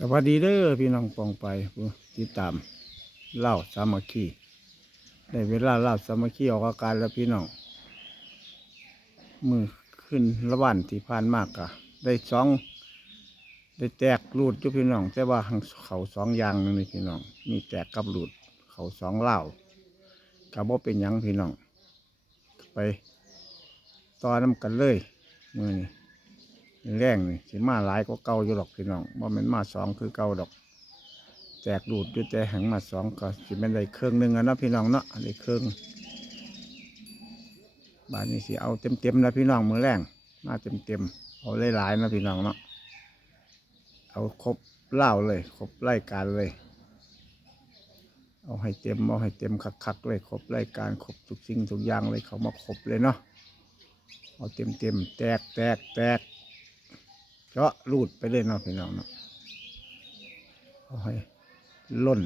สวัสดีเด้อพี่น้องปองไปติดตามเล่าสามัคคีได้เวลาเล่าสามัคคีออกอาการแล้วพี่น้องมือขึ้นระหว่างที่ผ่านมากอะได้สองได้แตกรูดอยู่พี่น้อง แต่ว่าเขาสองอย่างนึงนี่พี่น้องมีแตกกับรูดเขาสองเล่ากับว่าเป็นยังพี่น้องไปต่อน้ำกันเลยมือนี่ แรงนี่สิมาหลายก็เก่าอยู่หรอกพี่น้องว่ามันมาสองคือเก่าดอก แตกดูดอยู่แต่ห่งมาสองก็สิเป็นได้เครื่องหนึ่งอะเนาะพี่น้องเนาะได้เครื่องบานนี้สิเอาเต็มเต็มๆนะพี่น้องมือแรงมาเต็มเต็มเอาหลายๆนะพี่น้องเนาะเอาครบเล่าเลย ครบรายการเลย เอาให้เต็มเอาให้เต็มคักๆเลยครบรายการครบทุกสิ่งทุกอย่างเลยเขามาครบเลยเนาะเอาเต็มเต็มๆแตกแตกแตก เจาะรูดไปเลยเนาะพี่น้องเนาะเอาให้ล่น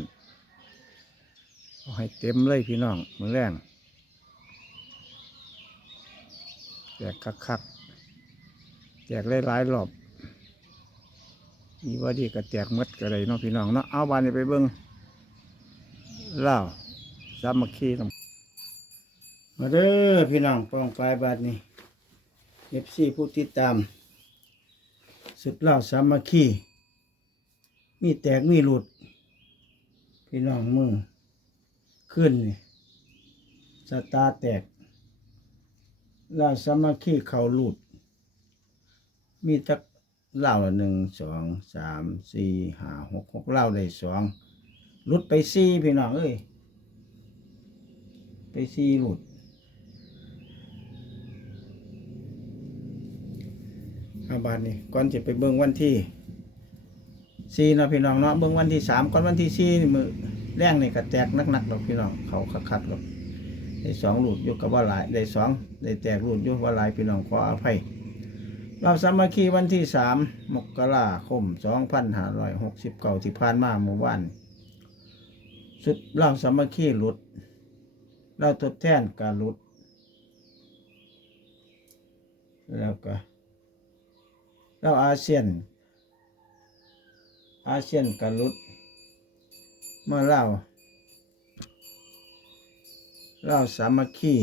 เอาให้เต็มเลยพี่น้องมือแรงแจกคักๆแจกหลายๆรอบมีว่าดีก็แจกหมดก็เลยเนาะพี่น้องเนาะเอาบานนี้ไปเบิ้งเล่าสามัคคีนมาเด้อพี่น้องปองปลายบาทนี้เอฟซีผู้ติดตาม สุดเล่าสามัคคีมีแตกมีหลุด พี่น้องมือ ขึ้นนี่สตาร์แตกเล่าสามัคคีเขาหลุด มีตักเล่าละหนึ่งสองสามสี่ห้าหกหกเล่าได้สองหลุดไปสี่พี่น้องเอ้ยไปสี่หลุด อาบานนี่ก่อนจะไปเบิ่งวันที่สี่เนาะพี่น้องเนาะเบิ่งวันที่สามก่อนวันที่สี่นี่มือแรงนี่ก็แตกนักๆหรอกพี่น้องเขาคักๆหรอกได้สองหลุดยู่กับว่าหลายได้สองได้แตกหลุดยู่ว่าหลายพี่น้องขออภัยเราสามัคคีวันที่สามมกราคมสองพันห้าร้อยหกสิบเก้าที่ผ่านมาเมื่อวานสุดเราสามัคคีหลุด เราทดแทนการหลุด แล้วก็ เราอาเซียน อาเซียนกันลุดเมื่อเราเราสามัคคี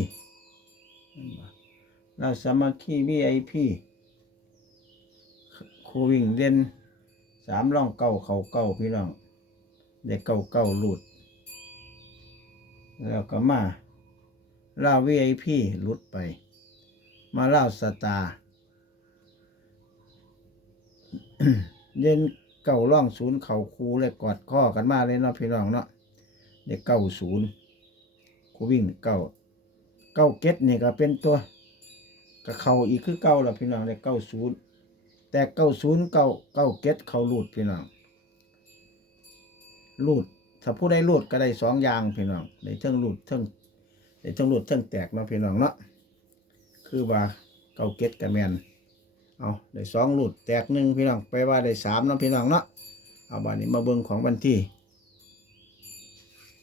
เราสามัคคีวีไอพีครูวิ่งเล่นสามร่องเก้าเขาเก้าพี่น้องได้เก้าเก้าหลุด แล้วก็มาเล่าวีไอพีหลุดไป มาเล่าสตาร์ เด่นเก่าร่องศูนย์เข่าคูเลยกอดข้อกันมาเลยเนาะพี่น้องเนาะเด็กเก้าศูนย์คูวิ่งเก้าเก้าเก็ตนี่ก็เป็นตัวกับเข่าอีกคือเก้าละพี่น้องเด็กเก้าศูนย์แต่เก้าศูนย์เก้าเก้าเก็ตเข่าลูดพี่น้องลูดถ้าผู้ได้ลูดก็ได้สองอย่างพี่น้องได้เทิงลูดเทิงได้เทิงลูดเทิงแตกเนาะพี่น้องเนาะคือว่าเก้าเก็ตกับแมน เอาได้สองหลุดแตกหนึ่งพี่น้องไปว่าได้สามเนาะพี่น้องเนาะเอาบันนี้มาเบิ่งของวันที่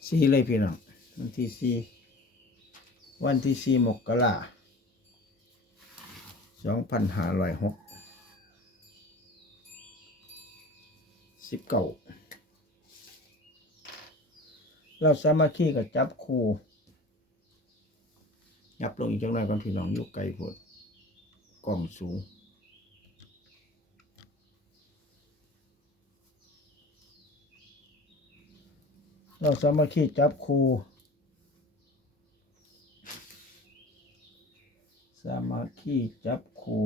สี่เลยพี่น้องวันที่สี่วันที่สี่มกราสองพันห้าร้อยหกสิบเก้าเราสามัคคีกับจับคู่ยับลงอีกจังหน่อยก่อนพี่น้องยู่ไกลพดกล้องสูง เราสามัคคีจับคูสามัคคีจับคู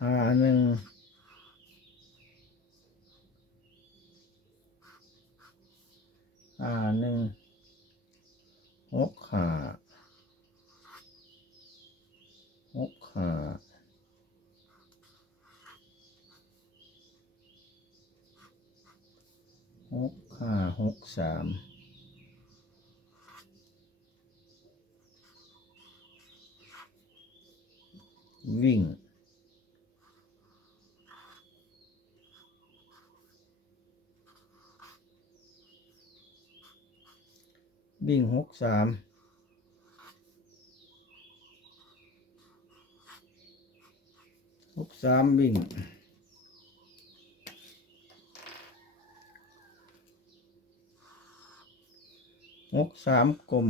หาหนึ่งหาหนึ่งหกหาหกหา หกห้าหก สามวิ่งวิ่งหกสามหกสามวิ่ง หกสามกลม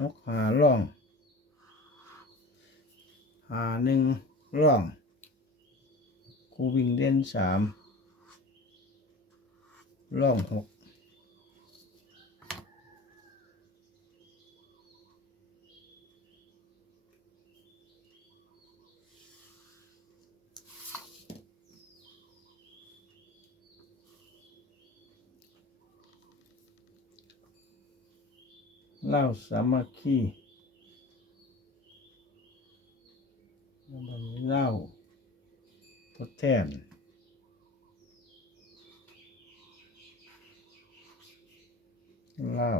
หกหาล่องหาหนึ่งล่องคูวิ่งเด่นสามล่องหก เล่าสามัคคีเล่าทดแทนเล่า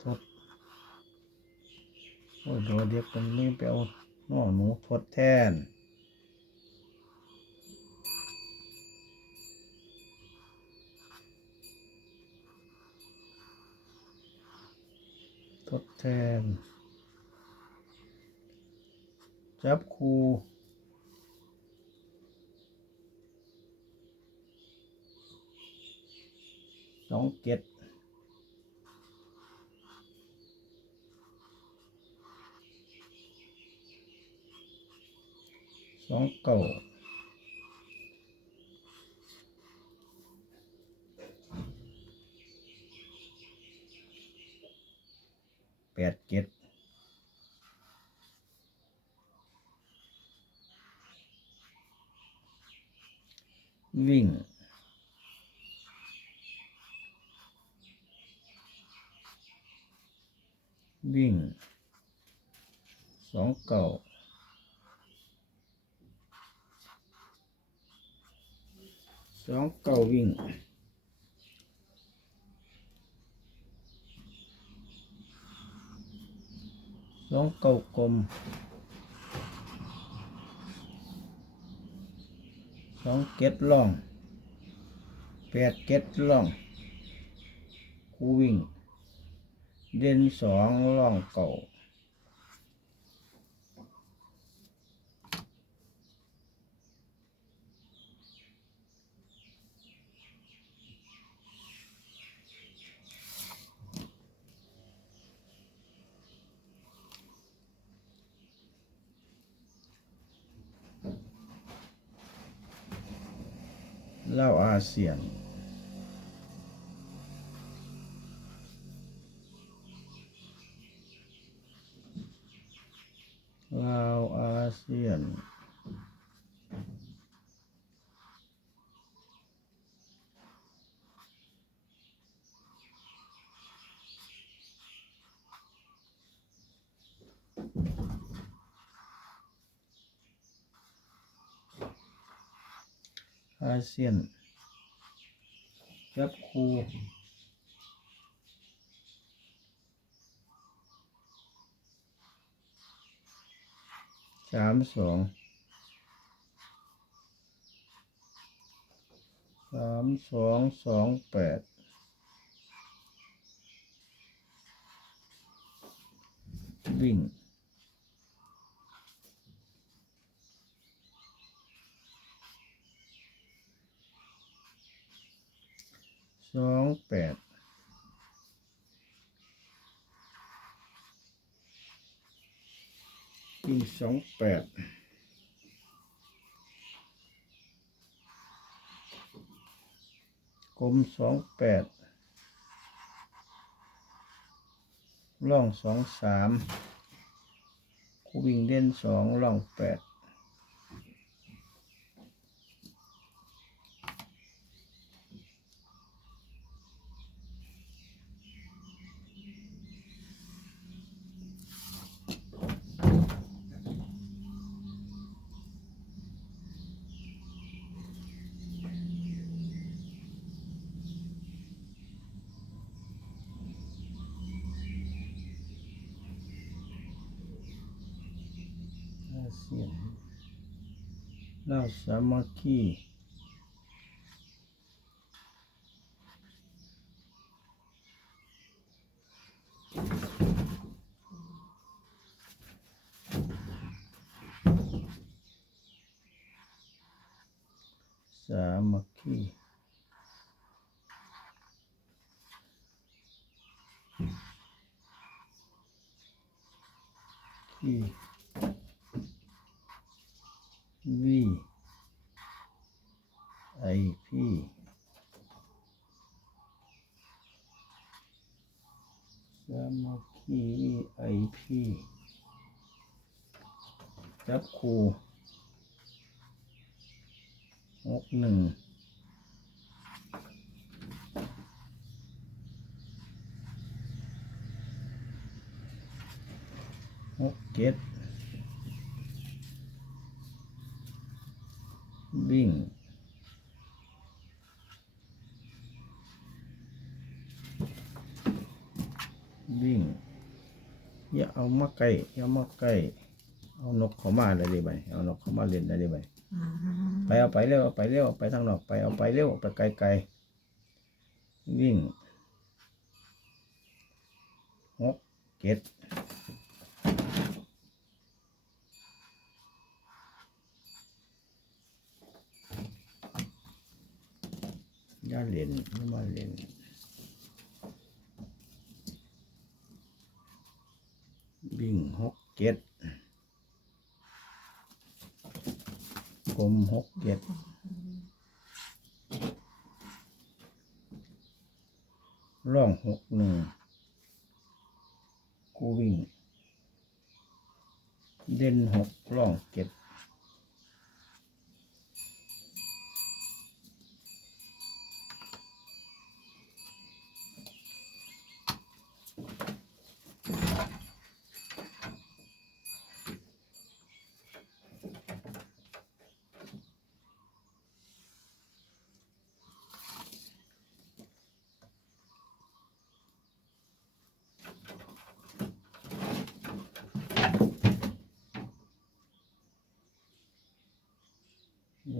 ทดโอ้ยโดดเด็กคนนี้ไปเอาหม้อหนูทดแทน ทดแทน จับคูสองเจ็ดสองเก้า ดเจ็ดวิ่งวิ่งสองเก่าสองเก่าวิ่ง สองเก่ากลมสองเก็ดล่องแปดเก็ดล่องคูวิ่ง เด่นสองล่องเก่า เล่าอาเซียน ลาวอาเซียน อาเซียนจับคูสามสองสามสองสองแปดวิ่ง สองแปดวิ่งสองแปดกลมสองแปดล่องสองสามคูวิ่งเด่นสองล่องแปด Ya. Lah, assim. Nós estamos aqui. Estamos aqui. จับคู่หกหนึ่งหกเจ็ดวิ่งวิ่งอย่าเอามาใกลอย่ามาใกล เอานกเข้ามาเลยดิไปเอานกเข้ามาเล่นได้ดิไปไปเอาไปเร็วเอาไปเร็วเอาไปทางนอกไปเอาไปเร็วเอาไปไกลๆวิ่งหกเจ็ดอย่าเล่นอย่ามาเล่นวิ่งหกเจ็ด กลมหกเจ็ดร่องหกหนึ่งกูวิ่ง เด่นหกร่องเจ็ด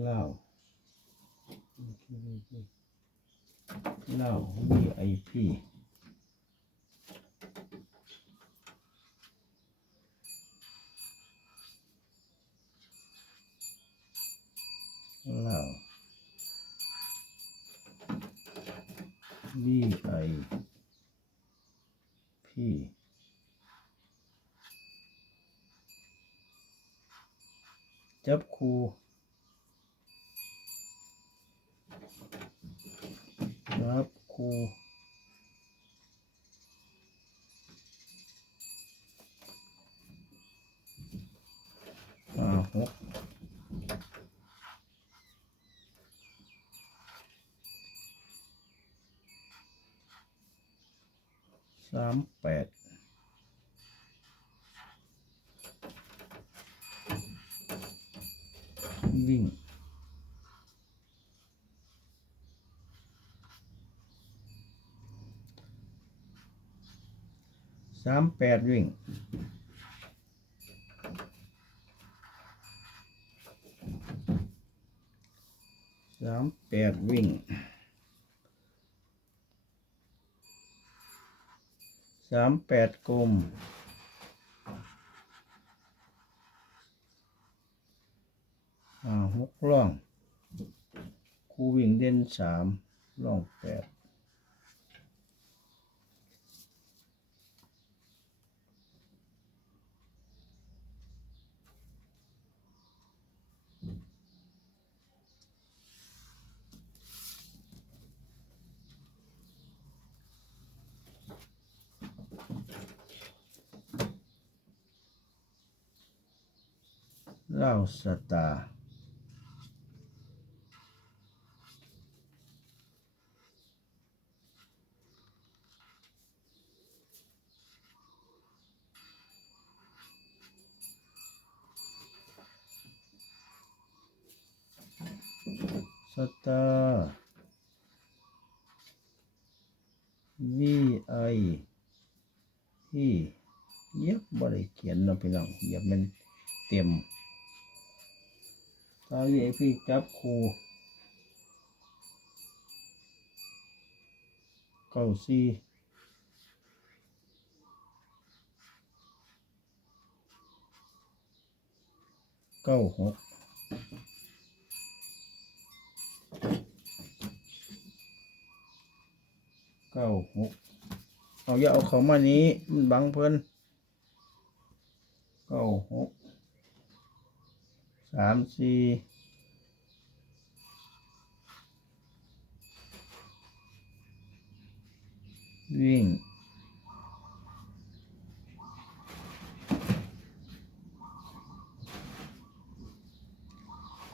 เหล้า เหล้า VIP เหล้า VIP จับ คู่ครับครูห้าหกสามแปดวิ่ง สามแปดวิ่งสามแปดวิ่งสามแปดกลมหกร่อง คูวิ่งเด่นสามร่องแปด เล่าสตาร์สตาร์วีไอที่เย็บบริเขียนเนาะพี่น้องเยียบมันเต็ม ตอนนี้พี่จับครูเก้าสี่เก้าหกเก้าหกเอาอย่าเอาเขามานี้มันบังเพิ่นามสี่วิ่ง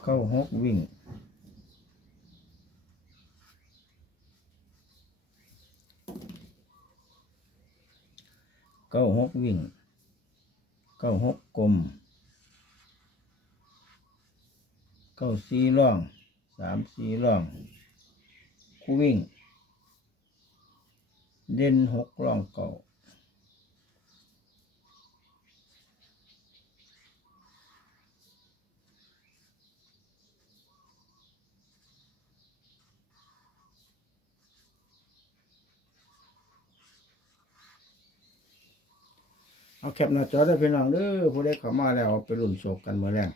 เก้าหกวิ่งเก้าหกวิ่งเก้าหกกลม เก้าสี่ร่องสามสี่ร่องคู่วิ่ง เด่นหกร่องเก่าเอาแคปหน้าจอได้พี่น้องเด้อผู้ใดเข้ามาแล้วเอาไปรุ่นโศกกันเมื่อแรง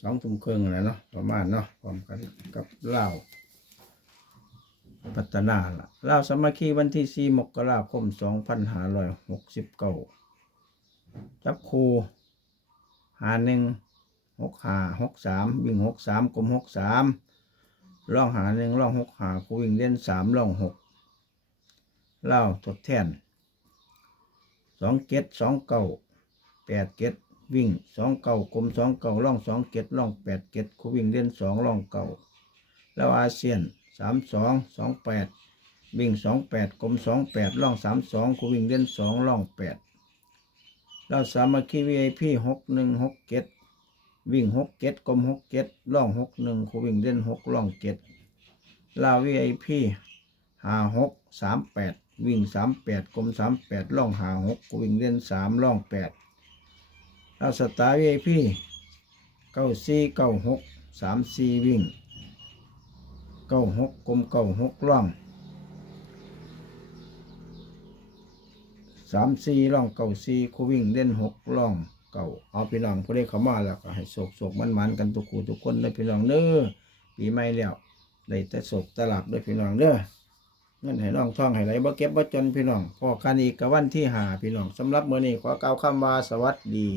สองทุ่มครึ่งแหล้วเนาะประมาณเนาะพร้อมกันกับเล่าพัฒนาละเล่าสมัคคีวันที่สี่มกราคมสองพันห้าร้อยหกสิบเก้าจับครูหาหนึ่งหกหาหกสามวิ่งหกสามกลมหกสามล่องหาหนึ่งล่องหกหาครูวิ่งเล่นสามล่องหกเล่าทดแทนสองเจ็ดสองเก้าแปดเจ็ด วิ่งสองเก้ากลมสองเก้าล่องสองเจ็ดล่องแปดเจ็ดคูวิ่งเล่นสองล่องเก้าแล้วอาเซียนสามสองสองแปดวิ่งสองแปดกลมสองแปดล่องสามสองคูวิ่งเล่นสองล่องแปดแล้วสามัคคีวีไอพีหกหนึ่งหกเจ็ดวิ่งหกเจ็ดกลมหกเจ็ดล่องหกหนึ่งคูวิ่งเล่นหกล่องเจ็ดลาวีไอพีหาหกสามแปดวิ่งสามแปดกลมสามแปดล่องหาหกคูวิ่งเล่นสามล่องแปด แล้วสตาร์วีไอพีเก้าสี่เก้าหกสามสี่วิ่งเก้าหกกลมเก้าหกล่องสามสี่ล่องเก้าสี่คูวิ่งเล่นหกล่องเก้าเอาพี่น้องผู้ใดเข้ามาแล้วก็ให้โศกโศกมันมันกันทุกคู่ทุกคนเลยพี่น้องเด้อปีใหม่แล้วได้แต่โศกตลับเลยพี่น้องเด้อเงินให้น้องท่องให้ไหลบ่เก็บบ่จนพี่น้องพอกันอีกกับวันที่หาพี่น้องสำหรับมื้อนี้ขอกล่าวคำว่าสวัสดี